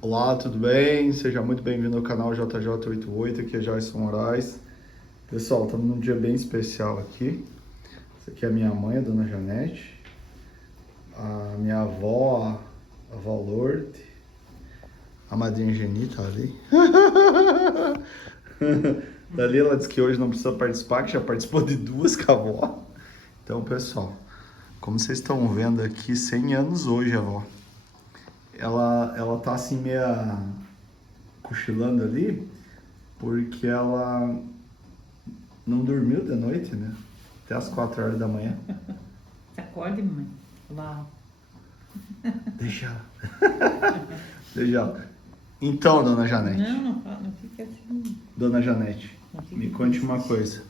Olá, tudo bem? Seja muito bem-vindo ao canal JJ88, aqui é Joyce Moraes. Pessoal, estamos num dia bem especial aqui. Essa aqui é a minha mãe, a Dona Janete, a minha avó, a avó Lourdes, a madrinha Geni tá ali. Dali ela disse que hoje não precisa participar, que já participou de duas com a avó. Então, pessoal, como vocês estão vendo aqui, 100 anos hoje, a avó. Ela tá assim meia cochilando ali, porque ela não dormiu de noite, né? Até as 4 horas da manhã. Acorde, mãe. Uau. Deixa ela. Deixa ela. Então, Dona Janete. Não fica assim. Dona Janete, Não fica me conte assim. uma coisa.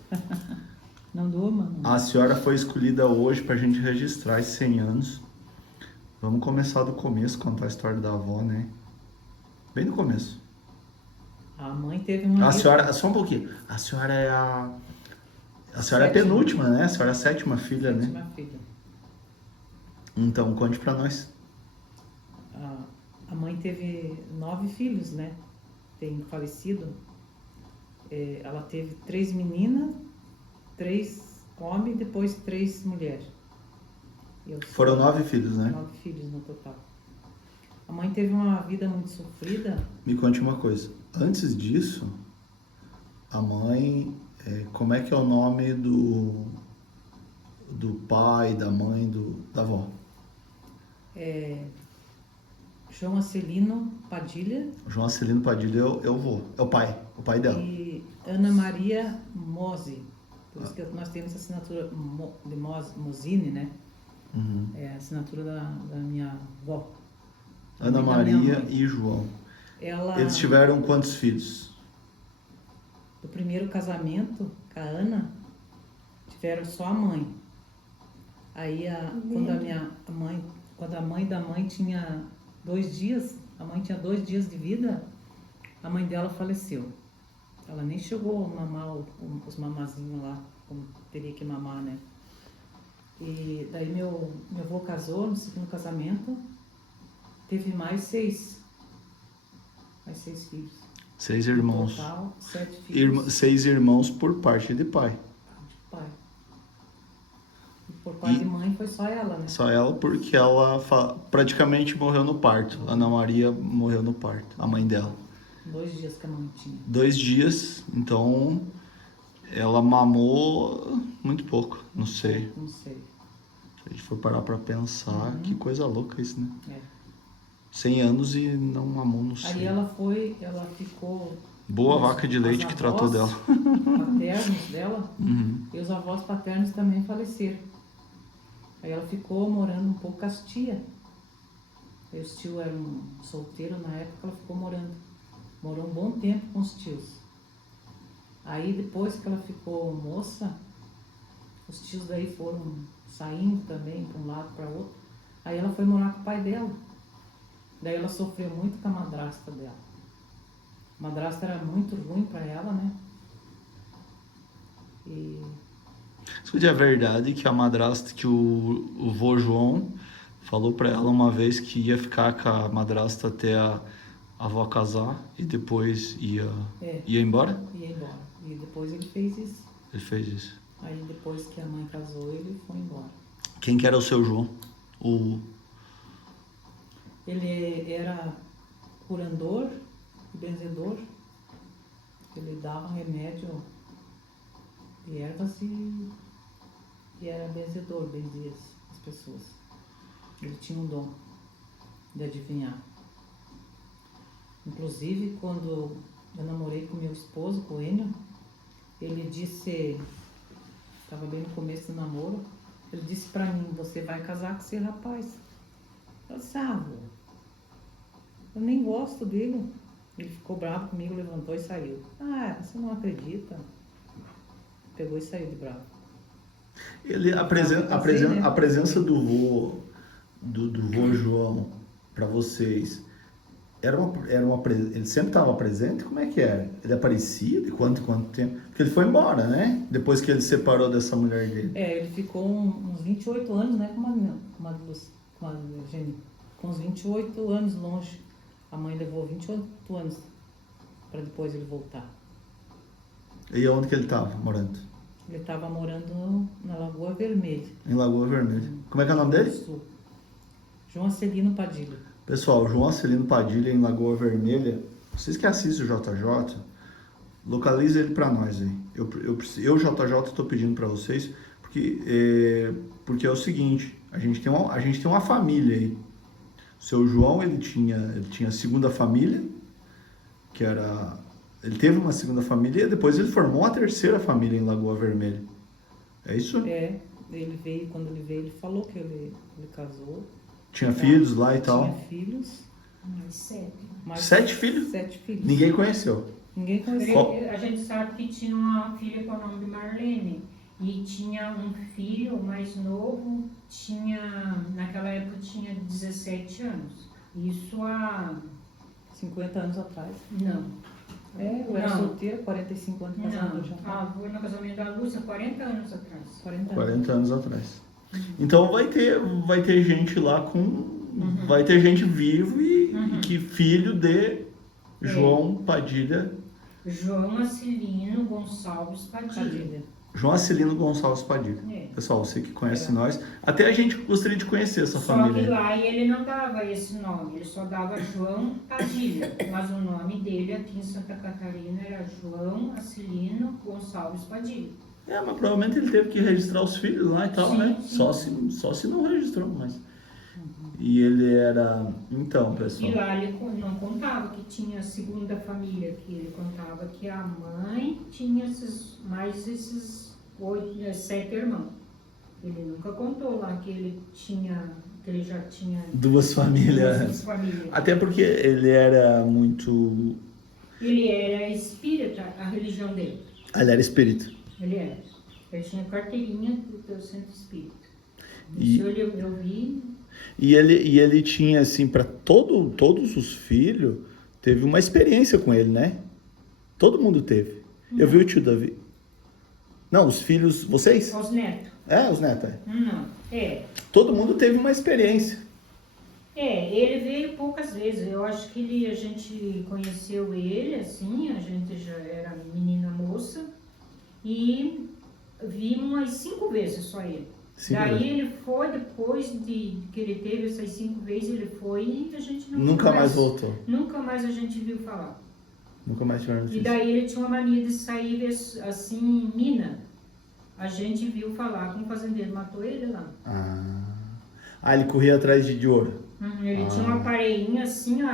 Não durma, não. A senhora foi escolhida hoje pra gente registrar esses 100 anos. Vamos começar do começo, contar a história da avó, né? Bem do começo. A mãe teve uma A vida- senhora, só um pouquinho. A senhora é a... A senhora é a Sétima. penúltima, né? A senhora é a sétima filha, né? Sétima filha. Então, conte pra nós. A mãe teve 9 filhos, né? Tem falecido. Ela teve 3 meninas, 3 homens e depois 3 mulheres. Foram 9 filhos, né? 9 filhos no total. A mãe teve uma vida muito sofrida. Me conte uma coisa. Antes disso, a mãe, como é que é o nome do pai, da mãe, da avó? João Acelino Padilha João Acelino Padilha eu vou. É o pai dela. e Ana Maria Mose. Por isso que nós temos a assinatura de Mosine, né? Uhum. É a assinatura da minha avó. Ana Da minha Maria mãe. e João. Ela, Eles tiveram quantos filhos? do primeiro casamento com a Ana, tiveram só a mãe. Aí, quando a mãe da mãe tinha 2 dias, a mãe tinha 2 dias de vida, a mãe dela faleceu. Ela nem chegou a mamar os mamazinhos lá, como teria que mamar, né? E daí meu avô casou no segundo casamento, teve mais 6 filhos. 6 No irmãos. total, 7 filhos. 6 irmãos por parte de pai. De pai. E por parte de mãe foi só ela, né? Só ela porque ela praticamente morreu no parto. Ana Maria morreu no parto, a mãe dela. 2 dias que a mãe tinha. 2 dias, então ela mamou muito pouco, não sei. Não sei. Se a gente for parar pra pensar, que coisa louca isso, né? É. 100 anos e não mamou, não sei. Aí ela ficou. Boa os- vaca de leite as que tratou avós dela. Paternos dela, Uhum. e os avós paternos também faleceram. Aí ela ficou morando um pouco com as tias. Aí os tios eram solteiros na época, ela ficou morando. Morou um bom tempo com os tios. Aí depois que ela ficou moça, os tios daí foram saindo também para um lado para outro. Aí ela foi morar com o pai dela. Daí ela sofreu muito com a madrasta dela. A madrasta era muito ruim para ela, né? E Isso é verdade que a madrasta, que o vô João falou pra ela uma vez que ia ficar com a madrasta até a avó casar e depois ia embora? ia embora. E depois ele fez isso. Ele fez isso. Aí depois que a mãe casou, ele foi embora. Quem que era o seu João? Ele era curandor e benzedor. Ele dava remédio de ervas e era benzedor, benzia as pessoas. Ele tinha um dom de adivinhar. Inclusive, quando eu namorei com meu esposo, com o Enio, ele disse, estava bem no começo do namoro, ele disse pra mim: você vai casar com esse rapaz. Eu disse: vô, eu nem gosto dele. Ele ficou bravo comigo, levantou e saiu. Você não acredita? Pegou e saiu de bravo. Ele, a presença do vô João pra vocês, ele sempre estava presente? Como é que era? Ele aparecia de quanto tempo? Porque ele foi embora, né? Depois que ele separou dessa mulher dele. Ele ficou uns 28 anos, né, com a Geni. Com uns 28 anos longe. A mãe levou 28 anos para depois ele voltar. E onde que ele estava morando? Ele estava morando na Lagoa Vermelha. Em Lagoa Vermelha. Como é que é o nome no dele? Sul. João Acelino Padilha. Pessoal, João Acelino Padilha em Lagoa Vermelha. Vocês que assistem o JJ, localiza ele pra nós aí. Eu JJ, estou pedindo para vocês, porque é o seguinte, a gente tem uma família aí. O seu João, ele tinha a segunda família, que era... Ele teve uma segunda família e depois ele formou uma terceira família em Lagoa Vermelha. É isso? É, quando ele veio, ele falou que ele casou. Tinha filhos lá e tal? Tinha filhos. Mais 7. 7 filhos? 7 filhos. Ninguém conheceu. Ninguém conheceu. A gente sabe que tinha uma filha com o nome de Marlene. E tinha um filho mais novo, naquela época tinha 17 anos. Isso há... 50 anos atrás. Não. Eu era Não. solteira, 45 anos casada já. Foi no casamento da Lúcia 40 anos atrás. 40 anos. 40 anos atrás. Então vai ter gente lá com... Vai ter gente vivo e que filho de João Padilha. João Acilino Gonçalves Padilha. Padilha. João Acilino Gonçalves Padilha. É. Pessoal, você que conhece nós, até a gente gostaria de conhecer essa Só família. que lá ele não dava esse nome, ele só dava João Padilha. Mas o nome dele aqui em Santa Catarina era João Acilino Gonçalves Padilha. Mas provavelmente ele teve que registrar os filhos lá e tal, Sim, né? sim. Só se não registrou, mas... E ele era... Então, pessoal... E lá ele não contava que tinha a segunda família, que ele contava que a mãe tinha mais esses 7 irmãos. Ele nunca contou lá que ele já tinha Duas famílias. duas famílias. Até porque ele era muito... Ele era espírita, a religião dele. Ele era espírita. Ele era. Ele tinha carteirinha do teu centro espírita. E- Isso eu vi. E ele tinha, assim, para todos os filhos, teve uma experiência com ele, né? Todo mundo teve. Eu vi o tio Davi. Não, os filhos, vocês? Aos netos. Os netos. Não. Todo mundo teve uma experiência. Ele veio poucas vezes. Eu acho que a gente conheceu ele, assim, a gente já era menina moça. E vi umas 5 vezes só ele. 5 Daí vezes. ele foi, depois de que ele teve essas 5 vezes, ele foi e a gente Nunca mais voltou. Nunca mais a gente viu falar. Nunca mais tiveram E notícia. daí ele tinha uma mania de sair assim em mina. A gente viu falar que um fazendeiro matou ele lá. Ele corria atrás de ouro. Ele tinha um aparelhinho assim, ó,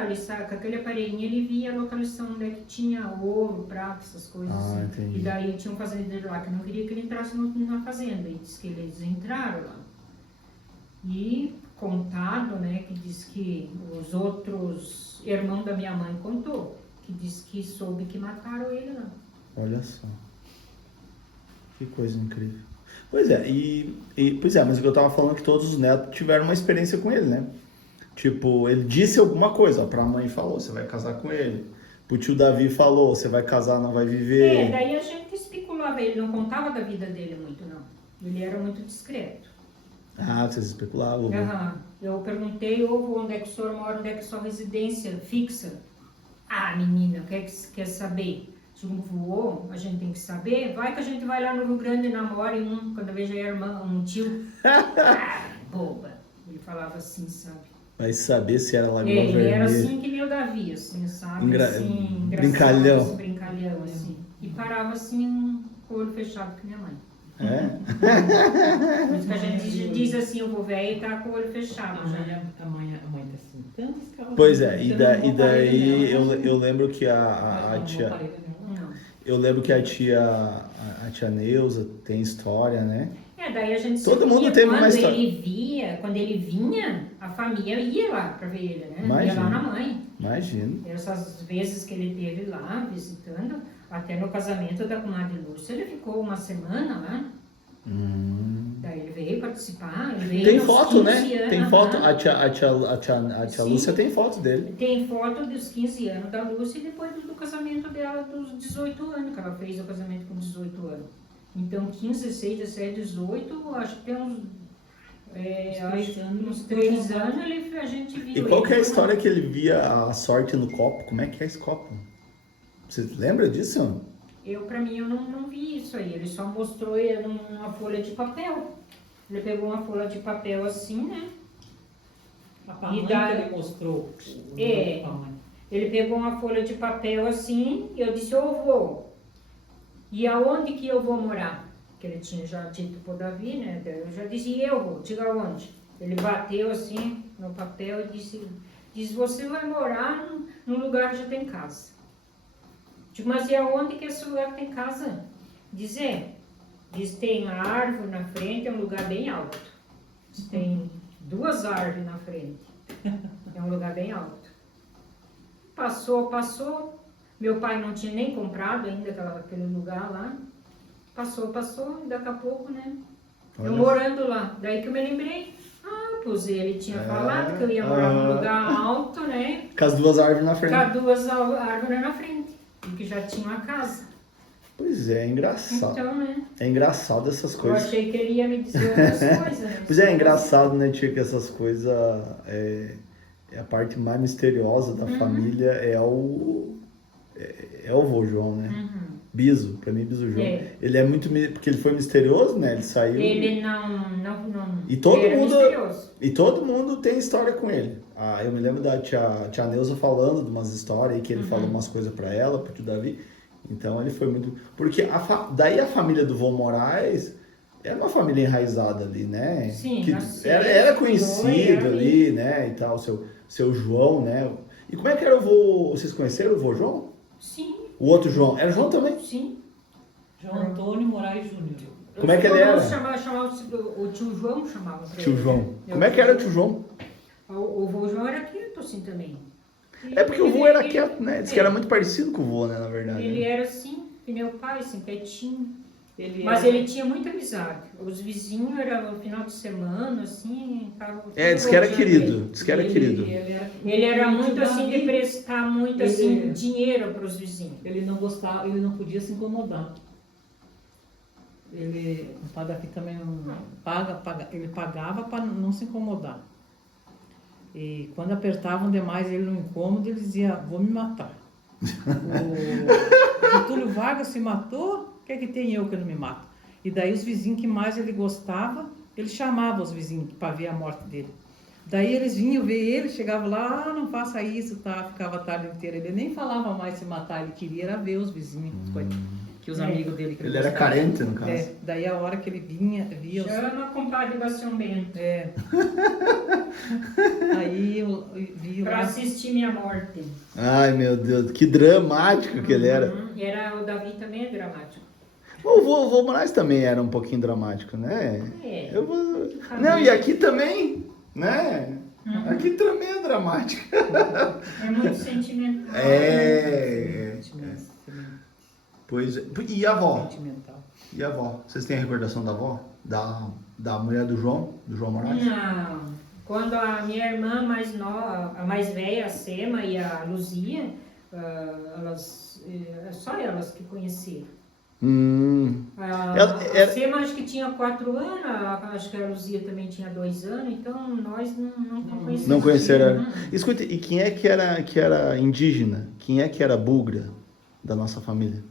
com aquele aparelhinho ele via a localização onde é que tinha ouro, prata, essas coisas assim. Entendi. E daí tinha um fazendeiro lá que não queria que ele entrasse na fazenda. E disse que eles entraram lá. E contado, né, que diz que os outros irmãos da minha mãe contou, que diz que soube que mataram ele lá. Olha só. Que coisa incrível. Pois é, mas o que eu tava falando é que todos os netos tiveram uma experiência com ele, né? Tipo, ele disse alguma coisa, ó, pra mãe falou, você vai casar com ele. Pro tio Davi falou, você vai casar, não vai viver. Daí a gente especulava, ele não contava da vida dele muito, não. Ele era muito discreto. Vocês especulavam. Né? Eu perguntei, onde é que o senhor mora, onde é que é sua residência fixa? Menina, o que é que você quer saber? Se um voou, a gente tem que saber. Vai que a gente vai lá no Rio Grande e namora quando eu vejo a irmã, um tio. Boba. Ele falava assim, sabe? Vai saber se era Lagoa Ele Vermelha. era assim que nem o Davi, assim, sabe? Assim, engraçado, brincalhão. assim, brincalhão, assim. E parava assim, com o olho fechado com minha mãe. Por isso que a gente diz assim, o vô velho tá com o olho fechado já. A mãe tá sentando, ficava... Pois é, e daí eu lembro que a tia... Não. Eu lembro que a tia Neuza tem história, né? Daí a gente Todo sabia, mundo teve uma história. Quando ele vinha, a família ia lá pra ver ele, né? Imagina. Ia lá na mãe. Imagino. Essas vezes que ele teve lá, visitando, até no casamento da comadre Lúcia, ele ficou uma semana lá. Daí ele veio participar. Ele veio Tem aos foto, 15 né? anos, Tem foto. A tia Sim. Lúcia tem foto dele. Tem foto dos 15 anos da Lúcia e depois do casamento dela dos 18 anos, que ela fez o casamento com 18 anos. Então, 15, 16, 17, 18, acho que tem uns Uns 3 anos a gente viu. E qual que é a ele. história que ele via a sorte no copo? Como é que é esse copo? Você lembra disso? Pra mim, eu não vi isso aí. Ele só mostrou ele numa folha de papel. Ele pegou uma folha de papel assim, né? A pamonha E daí- que ele mostrou. É. Ele pegou uma folha de papel assim e eu disse, ô vô, e aonde que eu vou morar? Que ele tinha já dito pro Davi, né? Eu já disse, e eu vou, diga onde? Ele bateu assim no papel e disse, você vai morar num lugar que já tem casa. Digo, mas e aonde que esse lugar tem casa? Diz, tem a árvore na frente, é um lugar bem alto. Tem 2 árvores na frente. É um lugar bem alto. Passou. Meu pai não tinha nem comprado ainda aquele lugar lá. Passou, e daqui a pouco, né? Eu Olha. morando lá. Daí que eu me lembrei. Pois ele tinha falado que eu ia morar num lugar alto, né? Com as 2 árvores na frente. Com 2 árvores na frente. E que já tinha uma casa. Pois é engraçado. Então, né? É engraçado essas Eu coisas. achei que ele ia me dizer outras coisas, né? Pois é engraçado, né, tia, que essas coisas é a parte mais misteriosa da família é o vô João, né? Uhum. Biso, pra mim Biso João. É. Ele é muito porque ele foi misterioso, né? Ele saiu Ele não. E todo ele era mundo- misterioso. e todo mundo tem história com ele. Eu me lembro da tia Neuza falando de umas histórias aí que ele falou umas coisas pra ela, pro tio Davi. Então ele foi muito porque daí a família do vô Moraes era uma família enraizada ali, né? Sim, que nasceu, era foi conhecido ali. ali, né? E tal, seu João, né? E como é que era o vô? Vocês conheceram o vô João? Sim, O outro João? Era João também? sim. João Antônio Moraes Júnior. Como é que ele era? Chamava o tio João chamava pra Tio ele. João. Como é que era o tio João? O vô João era quieto assim também. É porque o vô era Ele- quieto, né? Diz que era muito parecido com o vô, né? Na verdade. Ele né? era assim, que meu pai, assim, quietinho. Ele Mas era- ele tinha muita amizade. Os vizinhos, era no final de semana, assim, tava Diz que era elogiando querido. ele. Diz que era querido. Ele era muito Tio assim de Davi, prestar muito Ele- assim dinheiro para os vizinhos. Ele não gostava, ele não podia se incomodar. O pai daqui também não ele pagava para não se incomodar. E quando apertavam demais ele no incômodo, ele dizia, vou me matar. O Getúlio Vargas se matou, o que é que tem eu que não me mato? E daí os vizinhos que mais ele gostava, ele chamava os vizinhos para ver a morte dele. Daí eles vinham ver ele, chegavam lá, não faça isso, tá? Ficava a tarde inteira. Ele nem falava mais se matar, ele queria era ver os vizinhos, que os amigos dele que Ele era gostavam. carente, no caso. Daí a hora que ele via os... Chama compadre Bastião Bento Aí eu vi para lá, assistir minha morte. Ai, meu Deus, que dramático que ele era. E era, o Davi também é dramático. O vô Moraes também era um pouquinho dramático, né? É. Eu vou... Não, e aqui também, né? Aqui também é dramático. É muito sentimental. É. Pois é. E a avó? sentimental. E a avó? Vocês têm a recordação da avó? Da mulher do João Moraes? Não. Quando a minha irmã mais nova, a mais velha, a Sema e a Luzia, só elas que conheceram. A Sema acho que tinha 4 anos, acho que a Luzia também tinha 2 anos, então nós não conhecemos. Não conheceram. Não. Escuta, e quem é que era indígena? Quem é que era bugra da nossa família?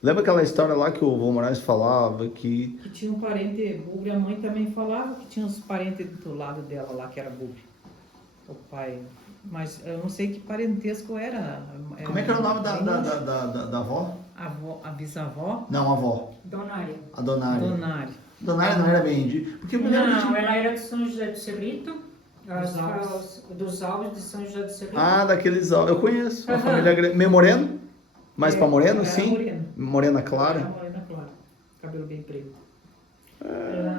Lembra aquela história lá que o vô Moraes falava que... Que tinha um parente bugre, a mãe também falava que tinha uns parentes do lado dela lá que era bugre. O pai. Mas eu não sei que parentesco era. Como é que era o nome bem longe. da avó? A bisavó? Não, a avó. Donária. A Donária. Donária. Donária não era bem indígena. Porque eu me lembro Não, de... ela era de São José do Cerrito, dos Alves de São José do Cerrito. daqueles... Eu conheço. A Aham. família meio moreno? Mais pra moreno, Era sim? morena. Morena Era clara? morena clara. Cabelo bem preto.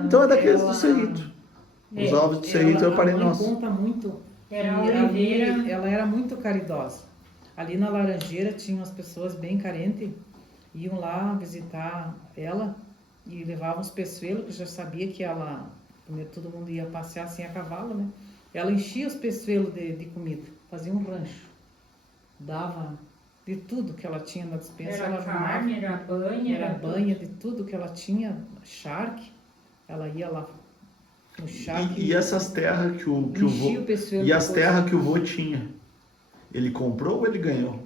Então é daqueles do Ela- Cerrito. Os É, Alves do Cerrito é o A parente mãe nosso. conta muito que Era a ali Oliveira. ela era muito caridosa. Ali na Laranjeira tinha umas pessoas bem carentes, iam lá visitar ela e levavam os peçoelos, que já sabia que ela, todo mundo ia passear assim a cavalo, né? Ela enchia os peçoelos de comida, fazia um rancho, dava de tudo que ela tinha na despensa, Era ela carne, era banha, era banha de tudo que ela tinha, charque, ela ia lá. no chá. E essas terras que o enchia vô... o pessoal E as depois. terras que o vô tinha? Ele comprou ou ele ganhou?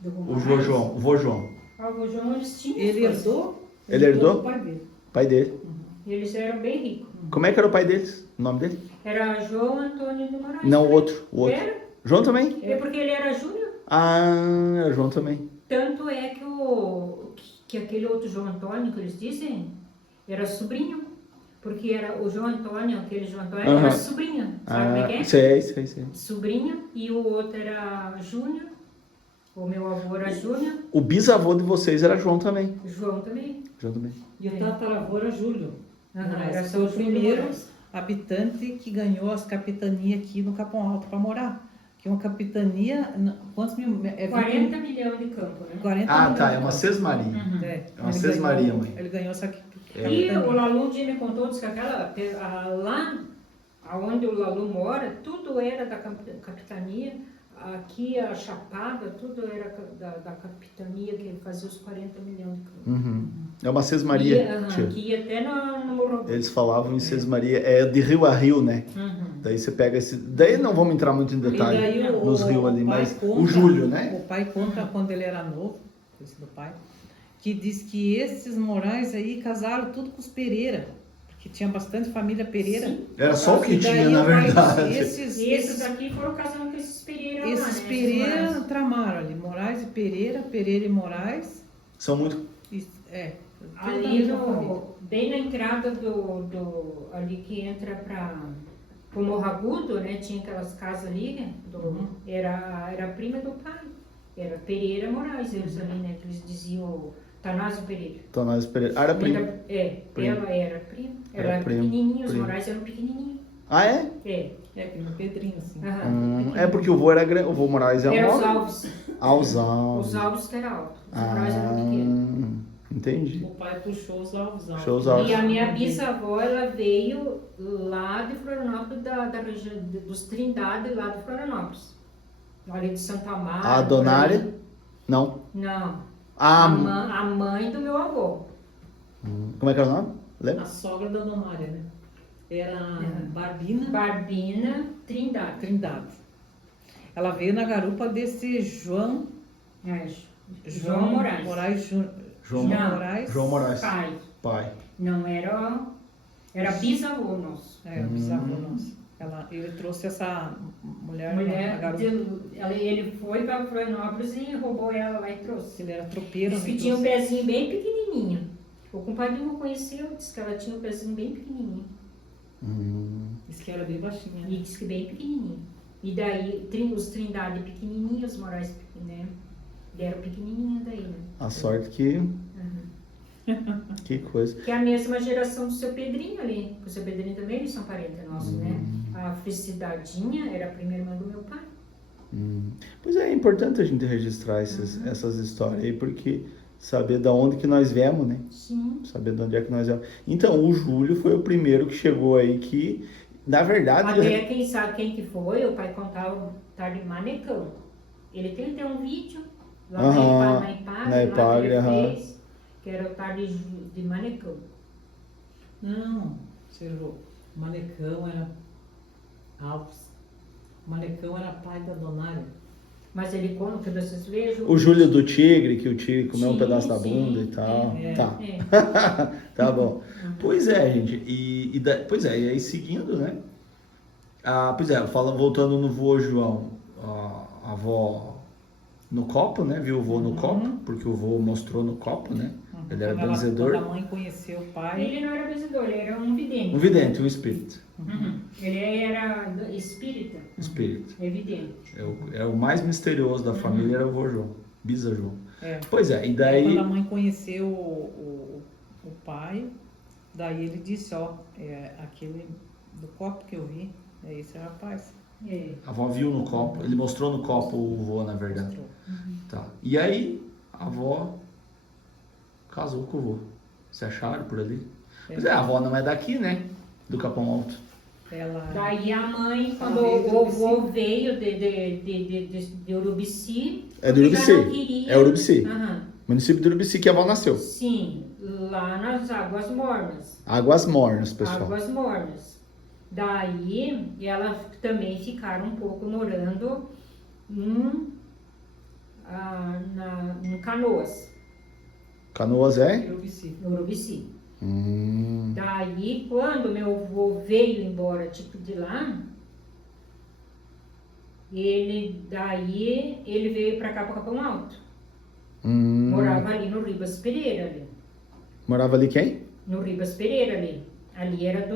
Do O vô João. O vô João. Ah, o vô João, eles tinham Ele as coisas. herdou? Ele herdou? do pai dele. Pai dele. Eles eram bem ricos. Como é que era o pai deles? O nome dele? Era João Antônio de Moraes. Não, o também. outro. O outro. Era? João também? É porque ele era júnior. Ah, era João também. Tanto é que aquele outro João Antônio que eles dizem era sobrinho. Porque era o João Antônio, aquele João Antônio, Aham. era sobrinho. Sabe como é que é? Sei. Sobrinho. E o outro era júnior. O meu avô era júnior. O bisavô de vocês era João também. João também. João também. E o tataravô era Júlio. Aham, Moraes, era que só foi o o Júlio primeiro Moraes. habitante que ganhou as capitanias aqui no Capão Alto para morar. Que uma capitania, quantos mil? 40 milhões de campo, né? 40 Ah, milhões tá. de É uma campo. sesmaria. Uhum. É, uma ele sesmaria, ganhou- mãe. Ele ganhou essa E capitania. o Lalu me contou, disse que lá onde o Lalu mora, tudo era da capitania. Aqui a Chapada, tudo era da capitania, que ele fazia os 40 milhões de campos. Uhum. É uma sesmaria. tio. Que ia até no Morro. Eles falavam em sesmaria. É de rio a rio, né? Uhum. Daí você pega esse... Daí não vamos entrar muito em E detalhe daí nos rios ali, pai mas conta- o Júlio, né? O pai conta quando ele era novo, esse do pai, que diz que esses Moraes aí casaram tudo com os Pereira, porque tinha bastante família Pereira. Sim. Era só o que E daí tinha, na o pai- verdade. Esses daqui foram casando com esses Pereira Esses lá, né? Pereira Moraes. tramaram ali, Moraes e Pereira, Pereira e Moraes. São muito... Tudo da Ali mesma família. bem na entrada ali que entra para o Morro Agudo, né? Tinha aquelas casas ali, né? Era prima do pai. Era Pereira Moraes, eles ali, né? Que eles diziam Tanásio Pereira. Tonás Pereira. Ah, era primo. Primo. Ela era prima. Era Ela era primo, pequenininha, os primo. Moraes eram pequenininhos. Ah, é? É. É, primo Pedrinho, assim. Aham, É porque o vô era grande. O vô Moraes é Era os maior. Alves. Ah, os Alves. Os Alves que eram altos. Os Moraes eram pequenos. Entendi. O pai puxou os Alves. Puxou os Alves. E a minha bisavó, ela veio lá de Florianópolis, da região dos Trindade, lá de Florianópolis. Ali de Santa Amaro. A por Donária? ali. Não. Não. Ah, A mãe do meu avô. como é que era o nome? Lembra? A sogra da Donária, né? Era Barbina Barbina Trindade. Trindade. Ela veio na garupa desse João João Moraes. João Não. Moraes. João Moraes. Pai. Pai. Não era. Era bisavô nosso. É, o bisavô nosso. Ele trouxe essa mulher na Mulher, garupa. ele foi para Florianópolis e roubou ela lá e trouxe. Ele era tropeiro. Diz que né, tinha um trouxe. pezinho bem pequenininho. O compadre não conheceu, disse que ela tinha um pezinho bem pequenininho. Diz que era bem baixinha. E disse que bem pequenininho. E daí, os Trindade pequenininhos, os Moraes, né? Deram pequenininho daí, né? A sorte que... Que coisa. Que é a mesma geração do seu Pedrinho ali. O seu Pedrinho também, eles são parentes nossos, né? A Felicidadinha era a primeira irmã do meu pai. Pois é importante a gente registrar essas histórias aí, porque saber da onde que nós viemos, né? Sim. Saber de onde é que nós viemos. Então, o Júlio foi o primeiro que chegou aí que, na verdade... Até quem sabe quem que foi, o pai contava o tal de Manecão. Ele tem até um vídeo lá na Ipagre, lá Ipagre, que ele fez, que era o tal de Manecão. Não, Ciro, Manecão era Alves. Manecão era pai da Donária. Mas ele conta que vocês vejam. O Júlio do Tigre, que o tigre comeu um Sim, pedaço da sim. bunda e tal. É, Tá. É. Tá bom. Pois é, gente. Pois é, e aí seguindo, né? Pois é, voltando no vô João, a avó no copo, né? Viu o vô no copo, porque o vô mostrou no copo, né? Ele era benzedor. Quando a mãe conheceu o pai. Ele não era benzedor, ele era um vidente. Um vidente, um espírito. Ele era espírita, Espírito. evidente. É o mais misterioso da família, era o vô João. Bisa João. É. Pois é, e Quando daí... a mãe conheceu o pai, daí ele disse, ó, aquele do copo que eu vi, esse rapaz. É. A avó viu no copo, ele mostrou no copo o vô, na verdade. Tá. E aí, a avó casou com o vô. Se acharam por ali? Pois é, a avó não é daqui, né? Do Capão Alto. Ela... Daí a mãe, quando Ela veio de o Urubici. vô veio de Urubici, É de Urubici. já não queria- É Urubici. Aham. Município de Urubici que a avó nasceu. Sim, lá nas Águas Mornas. Águas Mornas, pessoal. Águas Mornas. Daí, elas também ficaram um pouco morando em Canoas, Canoas é? Urubici. no Urubici. Hum. Daí, quando meu avô veio embora, tipo, de lá, ele veio pra cá, pra Capão Alto. Morava ali no Ribas Pereira, ali. Morava ali quem? No Ribas Pereira, ali. Ali era de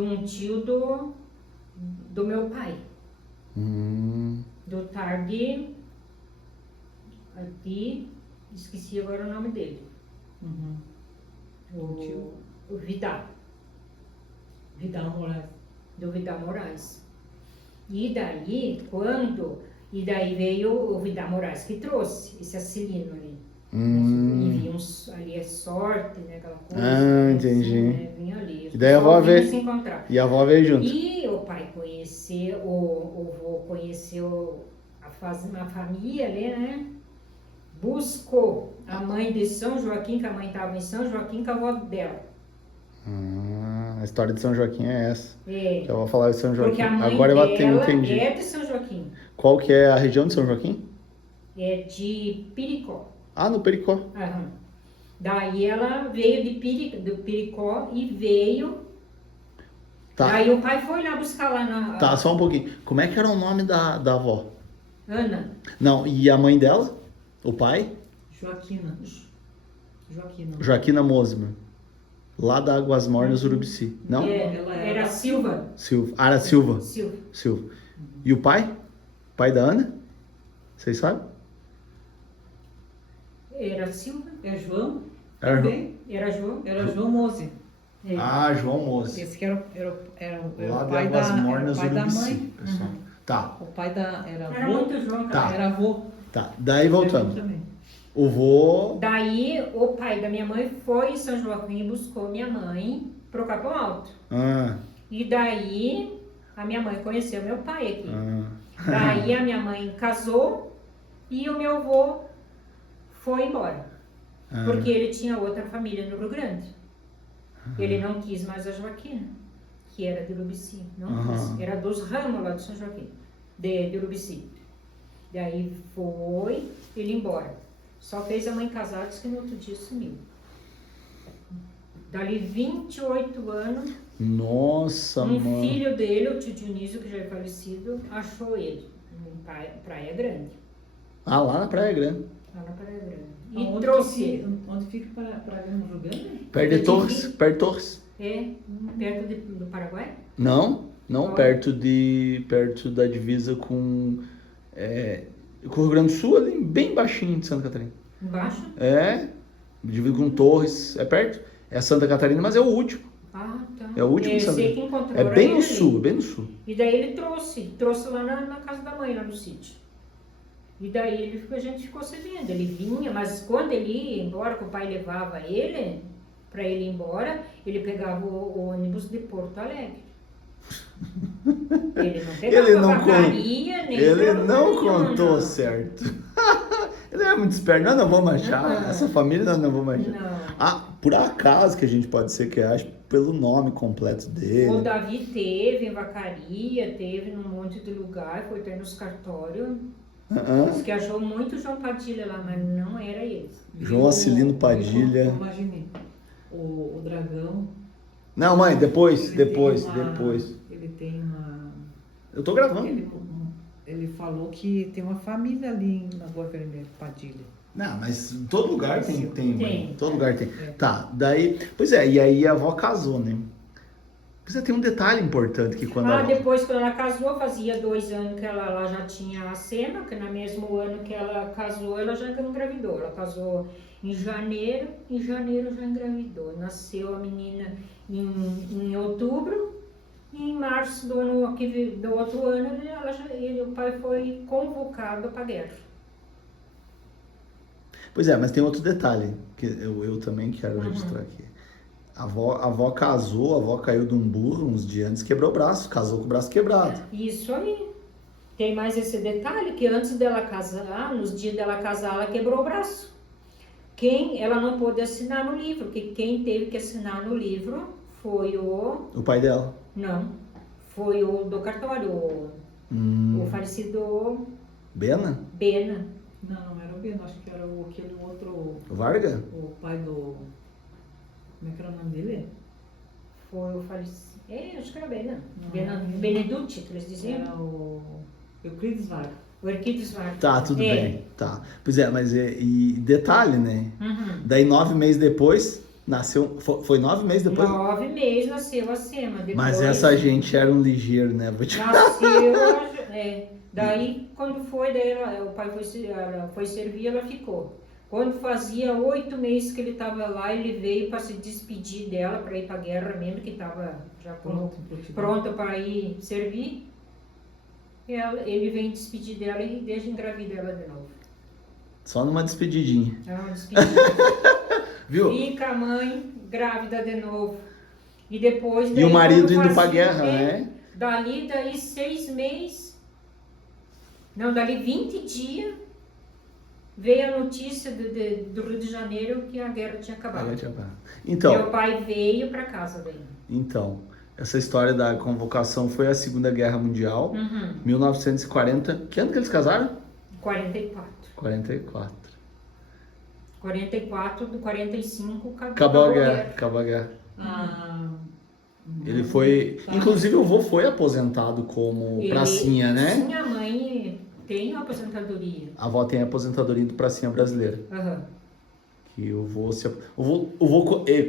um tio do meu pai. Do Tarde, aqui, esqueci agora o nome dele. Uhum. O tio O Vidal. Vidal Moraes. Do Vidal Moraes. E daí veio o Vidal Moraes que trouxe esse Acilino ali. E vinha ali é sorte, né? Aquela coisa. Ah, assim, entendi. né, vinha ali. E daí a avó Vinha veio. se encontrar. E a avó veio junto. E o pai conheceu, o avô conheceu uma família ali, né? Buscou a mãe de São Joaquim, que a mãe estava em São Joaquim, com a avó dela. A história de São Joaquim é essa. É, Que eu vou falar de São Joaquim. porque a mãe Agora eu dela entendi. é de São Joaquim, Qual que é a região de São Joaquim? é de Piricó. Ah, no Pericó. Aham. Daí ela veio do Piricó e veio. Tá. Daí o pai foi lá buscar lá na. Tá, só um pouquinho. Como é que era o nome da avó? Ana. Não, e a mãe dela? O pai? Joaquina. Joaquina. Joaquina Mosmer. Lá da Águas Mornas, Urubici. Não? Ela Era Silva. Silva. Ah, era Silva. Silva. Silva. E o pai? O pai da Ana? Vocês sabem? Era Silva. É João? Era Também. Era João. Era João Mose. É. Ah, João Moço. Esse que era Lá o de pai Águas da, Mornas, o pai da Urubici, mãe. pessoal. Tá, O pai da... Era Era avô. muito João, Tá. cara. Era avô. tá. Daí voltando. Também. O vô. Daí o pai da minha mãe foi em São Joaquim e buscou minha mãe pro Capão Alto. Ah, E daí a minha mãe conheceu meu pai aqui. ah. Daí a minha mãe casou e o meu avô foi embora. Porque ele tinha outra família no Rio Grande. Ele não quis mais a Joaquina, que era de Urubici. Não quis. Era dos ramos lá de São Joaquim, de Urubici. Daí foi ele embora. Só fez a mãe casar, disse que no outro dia sumiu. Dali 28 anos, Nossa, um mano. filho dele, o tio Dionísio, que já é falecido, achou ele em Praia Grande. Ah, lá na Praia Grande. Lá na Praia Grande. E Onde trouxe que ele. fica- Onde fica para no Rio Grande? Perto de Torres. Perto de Torres. É, perto do Paraguai. Não, não, Onde? perto da divisa com o Rio Grande do Sul, ali bem baixinho de Santa Catarina. Embaixo. É, divisa com Torres, é perto. É Santa Catarina, mas é o último. Ah, tá. É o último Eu Santa sei que Catarina. encontrou. É era bem no ele. sul, bem no sul. E daí ele trouxe lá na casa da mãe, lá no sítio. E daí a gente ficou sabendo. Ele vinha, mas quando ele ia embora, que o pai levava ele, para ele ir embora, ele pegava o ônibus de Porto Alegre. Ele não pegava Ele não Vacaria, nem Ele pra não Vacaria, contou não. certo. Ele é muito esperto. Nós não vamos achar. Essa família nós não vamos achar. Não. Ah, por acaso que a gente pode ser que ache pelo nome completo O dele. Davi teve em Vacaria, teve num monte de lugar, foi até nos cartórios. Diz que achou muito João Padilha lá, mas não era ele. João Acilino Padilha. Imagine, o dragão. Não, mãe, depois. Ele tem uma... Eu tô gravando. Ele falou que tem uma família ali na Rua Vermelha, Padilha. Não, mas em todo lugar tem, mãe. Tem. Todo lugar tem. Tá, daí... Pois é, e aí a avó casou, né? Pois é, tem um detalhe importante que quando a avó... Depois, quando ela casou, fazia 2 anos que ela já tinha a cena, que no mesmo ano que ela casou, ela já engravidou. Ela casou em janeiro já engravidou. Nasceu a menina em outubro, e em março do outro ano, o pai foi convocado para a guerra. Pois é, mas tem outro detalhe que eu também quero registrar aqui. A avó casou, a avó caiu de um burro uns dias antes, quebrou o braço, casou com o braço quebrado. Isso aí. Tem mais esse detalhe, que antes dela casar, nos dias dela casar, ela quebrou o braço. Ela não pôde assinar no livro, porque quem teve que assinar no livro foi o... O pai dela? Não, foi o do cartório, o falecido Bena? Bena. Não, não era o Beno, acho que era aquele outro, O Varga? o pai do... Como é que era o nome dele? Foi o falecido... acho que era Bena. Não. Beneducci, que eles diziam. Era o Euclides Vargas. O Erquitos Vargas. Tá, tudo bem. Tá. Pois é, mas e detalhe, né? Uhum. Daí 9 meses depois, nasceu... Foi 9 meses depois? 9 meses nasceu a Sema. Depois, Mas essa gente era um ligeiro, né? Vou te... nasceu, daí quando foi, daí o pai ela foi servir, ela ficou. Quando fazia 8 meses que ele estava lá, ele veio para se despedir dela, para ir para a guerra mesmo, que estava já pronto para ir servir. Ele vem despedir dela e deixa engravidar ela de novo. Só numa despedidinha. É uma despedida. Viu? Fica a mãe grávida de novo. E depois... E daí, o marido quando indo pra fazia guerra, o quê? né? Daí 6 meses, não, dali 20 dias, veio a notícia do Rio de Janeiro que a guerra tinha acabado. Então, Meu pai veio para casa dele. então, essa história da convocação foi a Segunda Guerra Mundial, Uhum. 1940. Que ano que eles casaram? 44. 44. 44 do 45 Acabou a guerra. Acabou a guerra. Ele foi... Inclusive o avô foi aposentado como pracinha, né? Sim, a mãe tem uma aposentadoria. A avó tem a aposentadoria do pracinha brasileira. Uhum. Que o vô,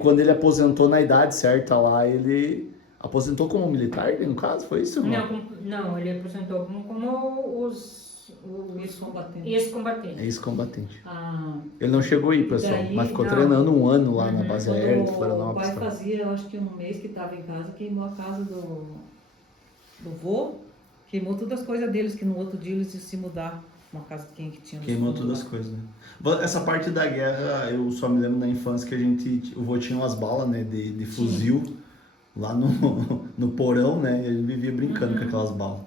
quando ele aposentou na idade certa lá, ele aposentou como militar, no caso, foi isso? Não, ele aposentou como os Ex-combatentes. ex-combatentes. Ex-combatente. Ah, Ele não chegou aí, pessoal, Daí, mas ficou não. treinando um ano lá na Uhum. base quando aérea de Florianópolis. o pai fazia, eu acho que um mês que estava em casa, queimou a casa do vô, queimou todas as coisas deles, que no outro dia eles iam se mudar. Uma casa de quem que tinha. Queimou todas as coisas, né? Essa parte da guerra, eu só me lembro na infância que o vô tinha umas balas, né, de fuzil lá no porão, né, e ele vivia brincando com aquelas balas.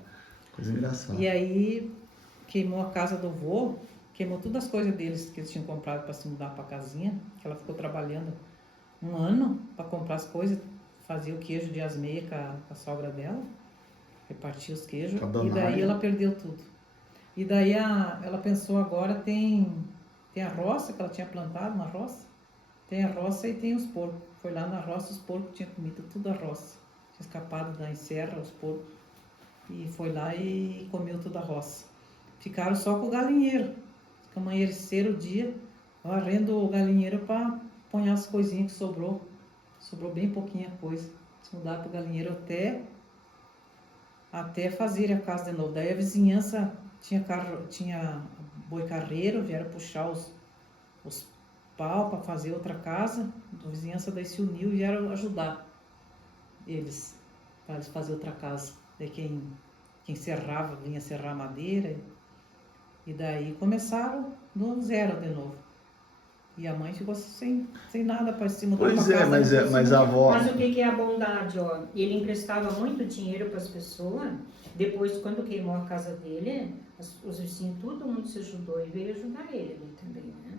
Coisa engraçada. E aí queimou a casa do vô, queimou todas as coisas deles que eles tinham comprado para se mudar para a casinha, que ela ficou trabalhando um ano para comprar as coisas, fazia o queijo de asmeia com a sogra dela, repartia os queijos, e daí ela perdeu tudo. E daí ela pensou agora, tem a roça, que ela tinha plantado uma roça, tem a roça e tem os porcos. Foi lá na roça, os porcos tinham comido tudo a roça. Tinha escapado da enserra, os porcos. E foi lá e comeu toda a roça. Ficaram só com o galinheiro. Amanheceram o dia, varrendo o galinheiro para pôr as coisinhas que sobrou. Sobrou bem pouquinha coisa. Se mudar para o galinheiro até fazer a casa de novo. Daí a vizinhança tinha boi carreiro, vieram puxar os pau para fazer outra casa. A vizinhança daí se uniu e vieram ajudar eles para eles fazer outra casa. Daí quem serrava, vinha serrar madeira. E daí começaram do zero de novo. E a mãe ficou sem nada para se mudar para casa. Mas a avó... Mas o que é a bondade, ó? Ele emprestava muito dinheiro para as pessoas. Depois, quando queimou a casa dele, os vizinhos, todo mundo se ajudou e veio ajudar ele ali também, né?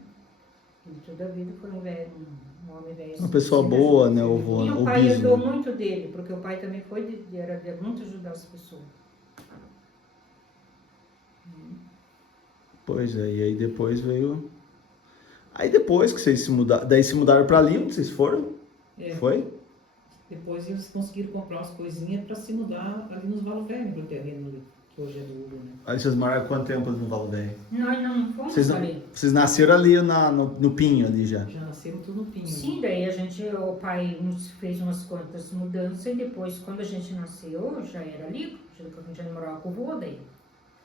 Ele toda a vida foi um homem velho. Uma pessoa boa, né? E o pai herdou muito dele, porque o pai também era de muito ajudar as pessoas. Pois é, e aí depois veio... Aí depois que vocês se mudaram... Daí se mudaram pra ali, onde vocês foram? Foi? Depois eles conseguiram comprar umas coisinhas para se mudar ali nos Valo Velho, no terreno ali, que hoje é do Uber, né? Aí vocês moraram quanto tempo no Valo Velho? Nós não fomos ali. Vocês nasceram ali no Pinho ali já? Já nasceram tudo no Pinho. Sim, daí o pai nos fez umas quantas mudanças e depois, quando a gente nasceu, já era ali, já morava com o vô daí.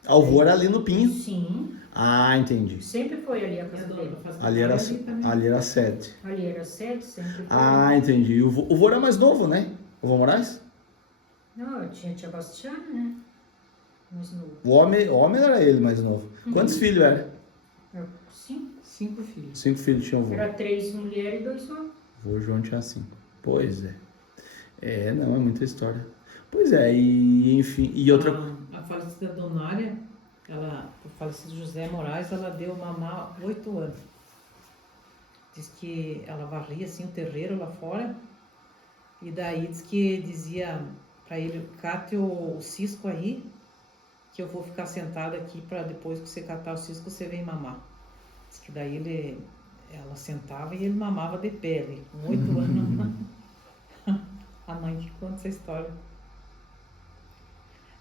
Ah, o vô era ali no Pinho? Sim. Ah, entendi. Sempre foi ali a casa dele. Ali era a sede. Ali era a sede, sempre foi. Ah, entendi. O vô era mais novo, né? O vô Moraes? Não, eu tinha tia Bastiana, né? Mais novo. O homem era ele mais novo. Quantos filhos era? 5 filhos. 5 filhos tinha o vô. Era 3 mulheres e 2 homens. O vô João tinha 5. Pois é. Não, é muita história. Pois é, e enfim, e outra... A falecida Donária, o falecido José Moraes, ela deu mamar 8 anos. Diz que ela varria assim o terreiro lá fora E daí diz que dizia pra ele, cate o cisco aí, que eu vou ficar sentada aqui pra depois que você catar o cisco, você vem mamar. Diz que daí ela sentava e ele mamava de pé ali, com 8 anos. A mãe que conta essa história.